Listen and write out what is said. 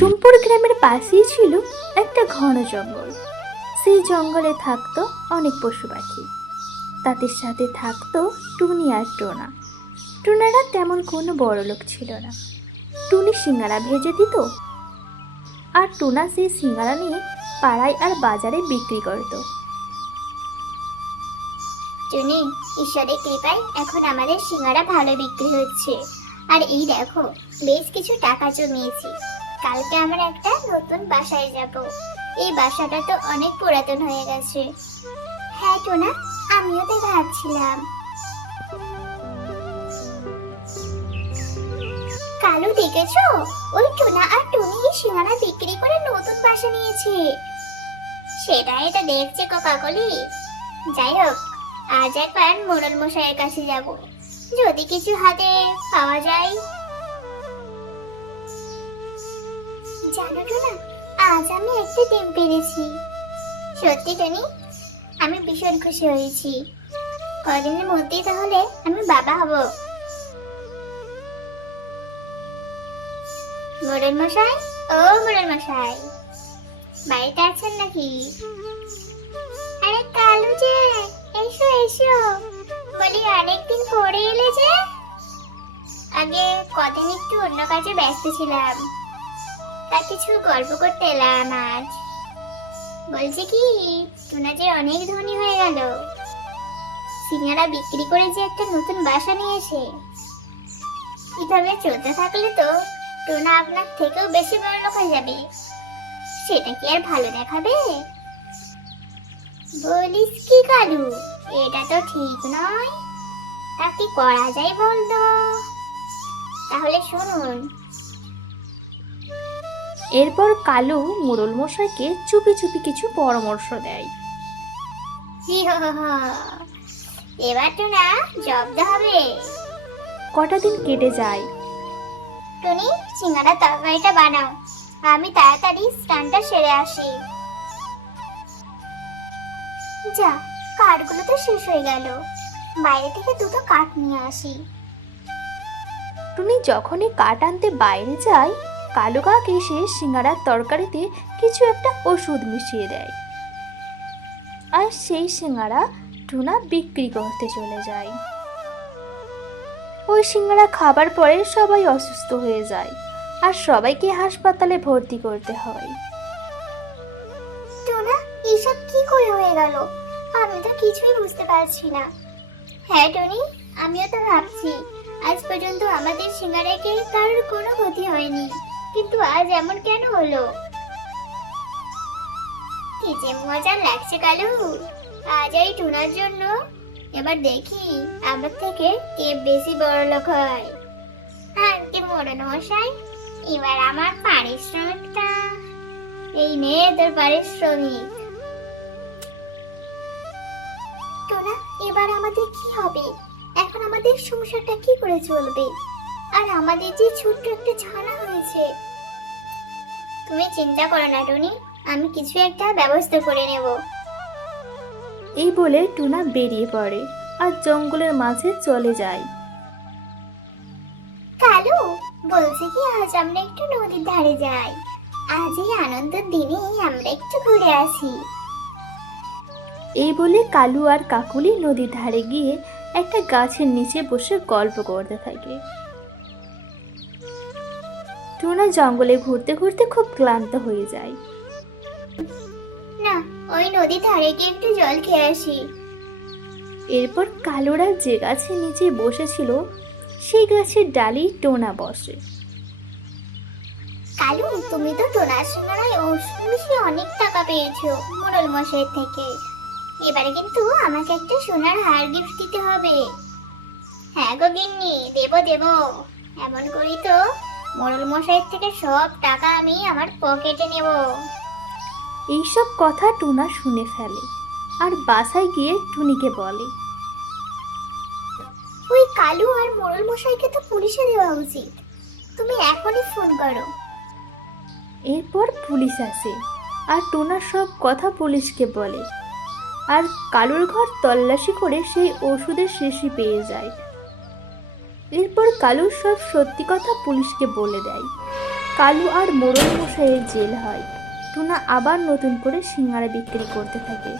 কুসুমপুর গ্রামের পাশেই ছিল একটা ঘন জঙ্গল। সেই জঙ্গলে থাকতো অনেক পশু পাখি। তাদের সাথে থাকতো টুনি আর টোনা। টোনারা তেমন কোনো বড় লোক ছিল না। টুনি সিঙ্গারা ভেজে দিত, আর টোনা সেই সিঙ্গারা নিয়ে পাড়ায় আর বাজারে বিক্রি করত। টুনি, ঈশ্বরের কৃপায় এখন আমাদের সিঙ্গারা ভালো বিক্রি হচ্ছে। আর এই দেখো, বেশ কিছু টাকা জমিয়েছি। কালকে আমরা একটা নতুন বাসায় যাব। এই বাসাটা তো অনেক পুরাতন হয়ে গেছে। হ্যাঁ টোনা, আমিও তাই ভাবছিলাম। কালু, দেখেছো? ওই টোনা আর টুনি সিঙ্গারা বিক্রি করে নতুন বাসা নিয়েছে। সেটাই তো দেখছি কাকলি। যাই হোক, আজ একবার মোড়ল মশাইয়ের কাছে যাব, যদি কিছু হাতে পাওয়া যায়। জানো না, আজ আমি একটা ডিম পেরেছি। সত্যি টনি, আমি ভীষণ খুশি হয়েছি। কদিনের মধ্যেই তাহলে আমি বাবা হব। মোড়ল মশাই, ও মোড়ল মশাই, বাড়িতে আছেন নাকি? আরে কালু যে, এসো এসো। বলি, অনেকদিন পরে এলে যে? আগে কদিন একটু অন্য কাজে ব্যস্ত ছিলাম, তা কিছু গল্প করতে এলাম আজ। বলছি কি, টোনা যে অনেক ধনী হয়ে গেল। সিঙ্গারা বিক্রি করে যে একটা নতুন বাসা নিয়েছে। কিভাবে চলতে থাকলে তো টোনা আপনার থেকেও বেশি বড় লোক হয়ে যাবে। সেটা কি আর ভালো দেখাবে? বলিস কি কালু, এটা তো ঠিক নয়। তা কি করা যায় বলতো? তাহলে শুনুন। এরপর কালু মোড়ল মশাইকে চুপি চুপি কিছু পরামর্শ দেয়। এবার তো না জব্দ হবে। কটা দিন কেটে যায়। টুনি, সিঙ্গারা তরকারিটা বানাও, আমি তাড়াতাড়ি স্নানটা সেরে আসি। যা, কাঠগুলো তো শেষ হয়ে গেল। বাইরে থেকে দুটো কাঠ নিয়ে আসি। টুনি যখনই কাঠ আনতে বাইরে যায়, কালু কাক এসে সিঙ্গারার তরকারিতে কিছু একটা ওষুধ মিশিয়ে দেয়। আর সেই সিঙ্গারা টুনা বিক্রি করতে চলে যায়। ওই সিঙ্গারা খাবার পরে সবাই অসুস্থ হয়ে যায়, আর সবাইকে হাসপাতালে ভর্তি করতে হয়। টোনা, এসব কি করে হয়ে গেল? আমি তো কিছুই বুঝতে পারছি না। হ্যাঁ টনি, আমিও তো ভাবছি আজ পর্যন্ত আমাদের সিঙ্গারাকে কারোর কোনো ক্ষতি হয়নি, কিন্তু আজ এমন কেন হলো? কি যে মজা লাগছে কালু আজ এই টুনার জন্য। এবার দেখি আমার থেকে কে বেশি বড় লোক হয়। আন্টি মোড়ল মশাই, এবার আমার পারিশ্রমিকটা। এই নে তোর পারিশ্রমিক। টোনা, এবার আমাদের কি হবে? এখন আমাদের সংসারটা কি করে চলবে? আর আমাদের যে ছোট্ট একটা ছানা হয়েছে। তুমি চিন্তা করো না টনি, আমি কিছু একটা ব্যবস্থা করে নেব। এই বলে টুনা বেরিয়ে পড়ে আর জঙ্গলের মাঝে চলে যায়। কালু, বলছি কি আজ আমরা একটু নদীর ধারে যাই। আজ এই আনন্দের দিনে আমরা একটু ঘুরে আসি। এই বলে কালু আর কাকুলি নদীর ধারে গিয়ে একটা গাছের নিচে বসে গল্প করতে থাকে। টুনা জঙ্গলে ঘুরতে ঘুরতে খুব ক্লান্ত হয়ে যায়। না, ওই নদীর ধারে গিয়ে একটু জল খেয়ে আসি। এরপর কালুরা যে গাছের নিচে বসেছিল সেই গাছের ডালেই টোনা বসে। কালু, তুমি তো টোনার সিঙ্গারায় বেশি অনেক টাকা পেয়েছো মোড়ল মশাইয়ের থেকে। এবারে কিন্তু আমাকে একটা সোনার হার গিফট দিতে হবে। হ্যাঁ গো গিন্নি, দেবো দেবো। এমন করি তো মোড়ল মশাইয়ের থেকে সব টাকা আমি আমার পকেটে নেব। এইসব কথা টুনা শুনে ফেলে আর বাসায় গিয়ে টুনিকে বলে। ওই কালু আর মোড়ল মশাইকে তো পুলিশে দেওয়া উচিত। তুমি এখনই ফোন করো। এরপর পুলিশ আসে আর টোনা সব কথা পুলিশকে বলে। আর কালুর ঘর তল্লাশি করে সেই ওষুধের শিশি পেয়ে যায়। এরপর কালু সব সত্যি কথা পুলিশকে বলে দেয়। কালু আর মোড়ল মশাইয়ের জেল হয়। টুনা আবার নতুন করে সিঙ্গারা বিক্রি করতে থাকে।